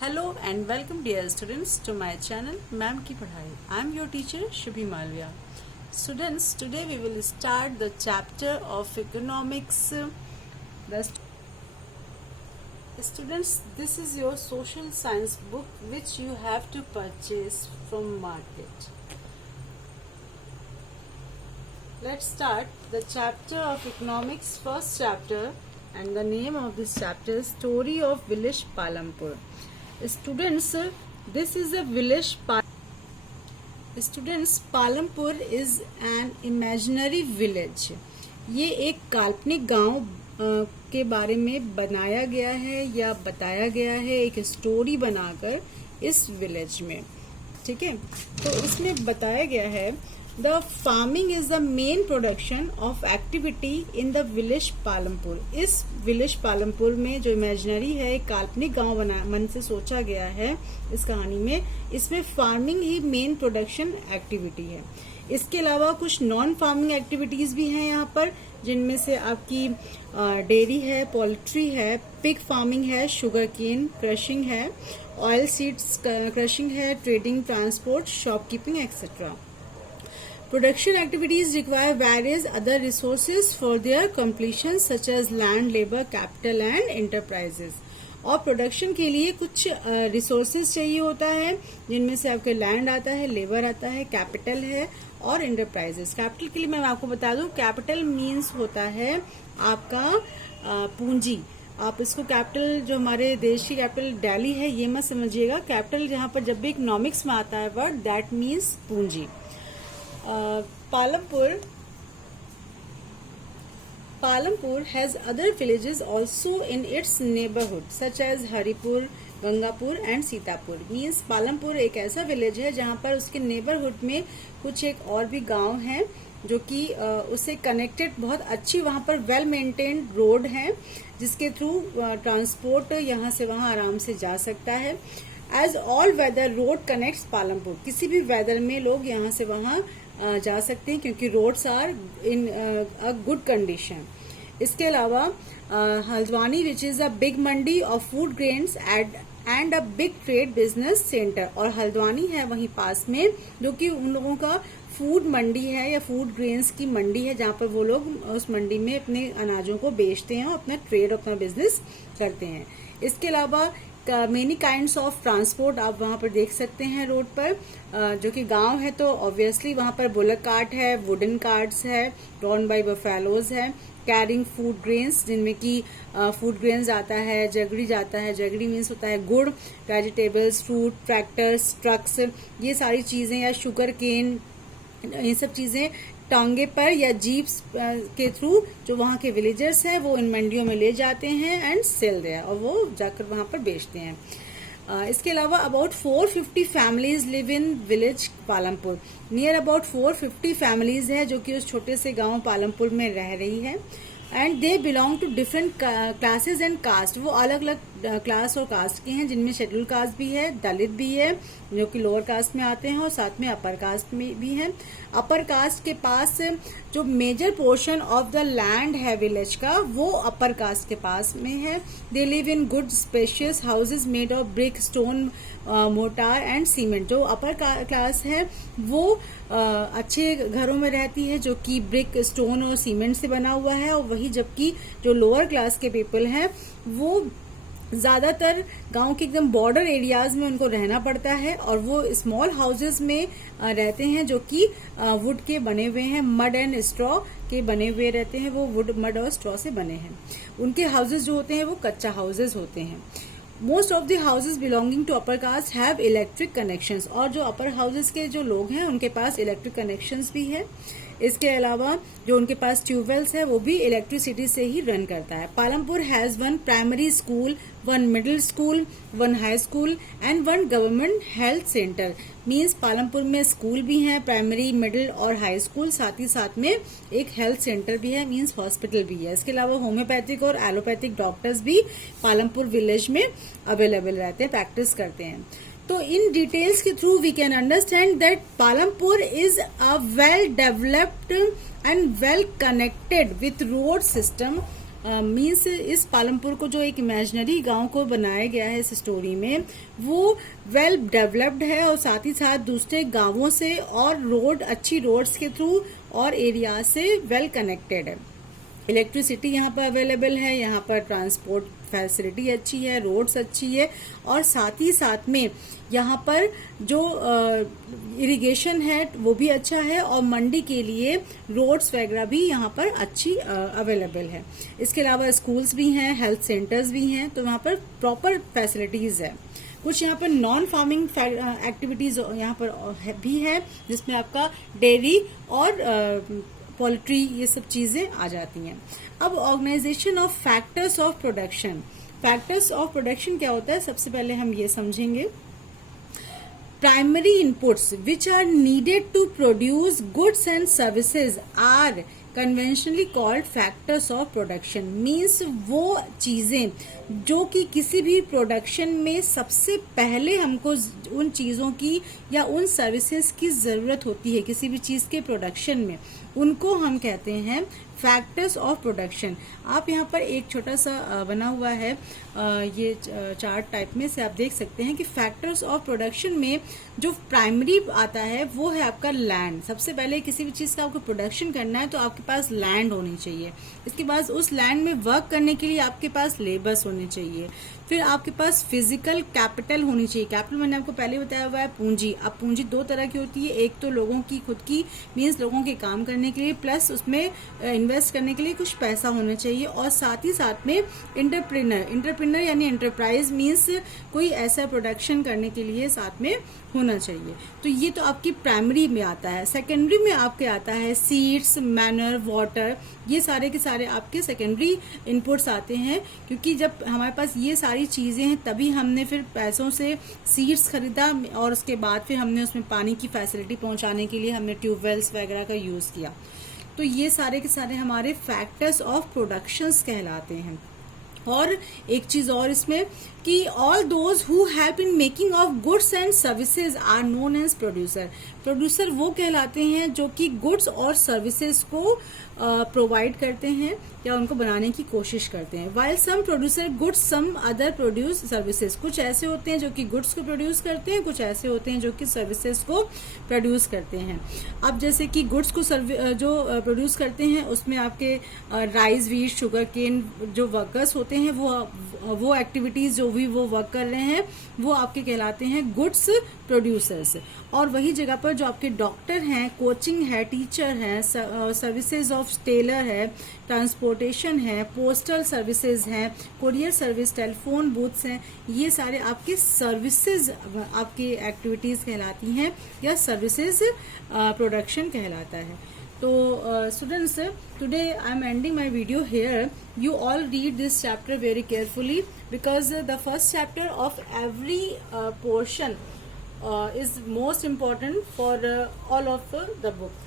Hello and welcome dear students to my channel Ma'am की पढ़ाई. I am your teacher Shubhi Malviya. Students, today we will start the chapter of economics. Students, this is your social science book which you have to purchase from market. Let's start the chapter of economics, first chapter, and the name of this chapter is Story of Village Palampur. Students, this is a village. Students, Palampur is an imaginary village. ये एक काल्पनिक गांव के बारे में बनाया गया है या बताया गया है एक स्टोरी बनाकर इस विलेज में. ठीक है, तो इसमें बताया गया है the farming is the main production of activity in the village Palampur. इस विलेज पालमपुर में जो इमेजिनरी है एक काल्पनिक गांव बना मन से सोचा गया है इस कहानी में, इसमें फार्मिंग ही मेन प्रोडक्शन एक्टिविटी है. इसके अलावा कुछ नॉन फार्मिंग एक्टिविटीज भी हैं यहाँ पर, जिनमें से आपकी डेयरी है, पोल्ट्री है, पिग फार्मिंग है, शुगर केन क्रशिंग है, ऑयल सीड्स क्रशिंग है, trading, transport, shopkeeping etcetera. Production activities require various other resources for their completion such as land, labor, capital and enterprises. और प्रोडक्शन के लिए कुछ resources चाहिए होता है, जिनमें से आपके लैंड आता है, लेबर आता है, कैपिटल है और एंटरप्राइजेस. कैपिटल के लिए मैं आपको बता दूं, कैपिटल मीन्स होता है आपका पूंजी. आप इसको कैपिटल, जो हमारे देश की कैपिटल दिल्ली है, ये मत समझिएगा. कैपिटल जहाँ पर जब भी इकोनॉमिक्स में आता है वर्ड, दैट मीन्स पूंजी. Palampur has other villages also in its neighborhood such as Haripur, Gangapur and Sitapur. Means Palampur एक ऐसा विलेज है जहाँ पर उसके नेबरहुड में कुछ एक और भी गांव हैं जो कि उससे कनेक्टेड बहुत अच्छी, वहाँ पर वेल मेंटेन्ड रोड है जिसके थ्रू ट्रांसपोर्ट यहाँ से वहाँ आराम से जा सकता है. As all weather road connects Palampur. किसी भी वेदर में लोग यहाँ से वहाँ जा सकते हैं क्योंकि roads are in a good condition. इसके अलावा Haldwani which is a big mandi of food grains and a big trade business centre. और हल्द्वानी है वहीं पास में, जो कि उन लोगों का फूड मंडी है या फूड ग्रेन्स की मंडी है, जहाँ पर वो लोग उस मंडी में अपने अनाजों को बेचते हैं और अपना ट्रेड, अपना बिजनेस करते हैं. इसके अलावा मेनी काइंड्स ऑफ ट्रांसपोर्ट आप वहाँ पर देख सकते हैं रोड पर. जो कि गांव है तो ऑब्वियसली वहाँ पर बुलक कार्ट है, वुडन कार्ट्स है, ड्रॉन बाय बफेलोज है, कैरिंग फूड ग्रेन्स, जिनमें कि फूड ग्रेन्स आता है, जगड़ी जाता है. जगड़ी मीन्स होता है गुड़, वेजिटेबल्स, फ्रूट, ट्रैक्टर्स, ट्रक्स, ये सारी चीजें, या शुगर केन, ये सब चीजें टांगे पर या जीप्स के थ्रू जो वहाँ के विलेजर्स हैं वो इन मंडियों में ले जाते हैं एंड सेल देयर, और वो जाकर वहाँ पर बेचते हैं. इसके अलावा about 450 families live in village Palampur. Near about 450 families है जो कि उस छोटे से गांव पालमपुर में रह रही है. And they belong to different classes and caste. वो अलग अलग क्लास और कास्ट के हैं, जिनमें शेड्यूल कास्ट भी है, दलित भी है जो कि लोअर कास्ट में आते हैं, और साथ में अपर कास्ट में भी है. अपर कास्ट के पास जो major portion of the land है विलेज का, वो अपर कास्ट के पास में है. They live in good spacious houses made of brick, stone, mortar and cement. जो अपर क्लास है वो अच्छे घरों में रहती है जो कि ब्रिक, स्टोन और सीमेंट से बना हुआ है, और वही जबकि जो लोअर क्लास के पीपल हैं वो ज्यादातर गांव के एकदम बॉर्डर एरियाज में उनको रहना पड़ता है, और वो स्मॉल हाउसेज में रहते हैं जो कि वुड के बने हुए हैं, मड एंड स्ट्रॉ के बने हुए रहते हैं. वो वुड, मड और स्ट्रॉ से बने हैं. उनके हाउसेज जो होते हैं वो कच्चा हाउसेज होते हैं. Most of the houses belonging to upper caste have electric connections. और जो अपर हाउसेज के जो लोग हैं उनके पास इलेक्ट्रिक कनेक्शंस भी है. इसके अलावा जो उनके पास ट्यूबवेल्स है वो भी इलेक्ट्रिसिटी से ही रन करता है. Palampur has one primary school, one middle school, one high school and one government health centre. Means Palampur में स्कूल भी है, प्राइमरी, मिडिल और हाई स्कूल, साथ ही साथ में एक हेल्थ सेंटर भी है, मीन्स हॉस्पिटल भी है. इसके अलावा होम्योपैथिक और एलोपैथिक डॉक्टर्स भी पालमपुर विलेज में अवेलेबल रहते हैं, प्रैक्टिस करते हैं. तो इन डिटेल्स के through we can understand that Palampur is a well developed and well connected with road system means इस पालमपुर को जो एक इमेजिनरी गांव को बनाया गया है इस स्टोरी में, वो वेल डेवलप्ड है और साथ ही साथ दूसरे गांवों से और अच्छी रोड्स के थ्रू और एरिया से वेल कनेक्टेड है। इलेक्ट्रिसिटी यहाँ पर अवेलेबल है, यहाँ पर ट्रांसपोर्ट फैसिलिटी अच्छी है, रोड्स अच्छी है और साथ ही साथ में यहाँ पर जो इरिगेशन है वो भी अच्छा है और मंडी के लिए रोड्स वगैरह भी यहाँ पर अच्छी अवेलेबल है। इसके अलावा स्कूल्स भी हैं, हेल्थ सेंटर्स भी हैं, तो यहाँ पर प्रॉपर फैसिलिटीज है। कुछ यहाँ पर नॉन फार्मिंग एक्टिविटीज यहाँ पर भी है, जिसमें आपका डेयरी और पोल्ट्री ये सब चीजें आ जाती हैं। अब organisation of factors of production. Factors of production क्या होता है, सबसे पहले हम ये समझेंगे। Primary inputs which are needed to produce goods and services are conventionally called factors of production. Means वो चीजें जो कि किसी भी प्रोडक्शन में सबसे पहले हमको उन चीजों की या उन सर्विसेज की जरूरत होती है किसी भी चीज के प्रोडक्शन में, उनको हम कहते हैं फैक्टर्स ऑफ प्रोडक्शन। आप यहाँ पर एक छोटा सा बना हुआ है ये चार्ट टाइप में से आप देख सकते हैं कि फैक्टर्स ऑफ प्रोडक्शन में जो प्राइमरी आता है वो है आपका लैंड। सबसे पहले किसी भी चीज का आपको प्रोडक्शन करना है तो आपके पास लैंड होनी चाहिए। इसके बाद उस लैंड में वर्क करने के लिए आपके पास लेबर्स होने चाहिए। फिर आपके पास फिजिकल कैपिटल होनी चाहिए। कैपिटल मैंने आपको पहले बताया हुआ है पूंजी। अब पूंजी दो तरह की होती है, एक तो लोगों की खुद की मीन्स लोगों के काम करने के लिए, प्लस उसमें इन्वेस्ट करने के लिए कुछ पैसा होना चाहिए, और साथ ही साथ में इंटरप्रेन्योर यानी एंटरप्राइज मीन्स कोई ऐसा प्रोडक्शन करने के लिए साथ में होना चाहिए। तो ये तो आपकी प्राइमरी में आता है। सेकेंडरी में आपके आता है सीड्स, मैनर, वाटर, ये सारे के सारे आपके सेकेंडरी इनपुट्स आते हैं, क्योंकि जब हमारे पास ये सारी चीजें हैं तभी हमने फिर पैसों से सीड्स खरीदा और उसके बाद फिर हमने उसमें पानी की फैसिलिटी पहुंचाने के लिए हमने ट्यूबवेल्स वगैरह का यूज किया। तो ये सारे के सारे हमारे फैक्टर्स ऑफ प्रोडक्शंस कहलाते हैं। और एक चीज और इसमें कि all those who help in making of goods and services are known as producer. Producer वो कहलाते हैं जो कि गुड्स और सर्विसेज को प्रोवाइड करते हैं या उनको बनाने की कोशिश करते हैं। While some producer goods, some other produce services. कुछ ऐसे होते हैं जो कि गुड्स को प्रोड्यूस करते हैं, कुछ ऐसे होते हैं जो कि सर्विसेज को प्रोड्यूस करते हैं। अब जैसे कि गुड्स को जो प्रोड्यूस करते हैं उसमें आपके राइस, व्हीट, शुगर केन जो वर्कर्स होते हैं वो एक्टिविटीज जो भी वो वर्क कर रहे हैं वो आपके कहलाते हैं गुड्स प्रोड्यूसर्स। और वही जगह पर जो आपके डॉक्टर हैं, कोचिंग है, टीचर हैं, सर्विसेज ऑफ टेलर है, ट्रांसपोर्टेशन है, पोस्टल सर्विसेज हैं, कोरियर सर्विस, टेलीफोन बूथ्स हैं, ये सारे आपके सर्विसेज आपकी एक्टिविटीज कहलाती हैं या सर्विसेज प्रोडक्शन कहलाता है। So students, today I am ending my video here. You all read this chapter very carefully because the first chapter of every portion is most important for all of the book.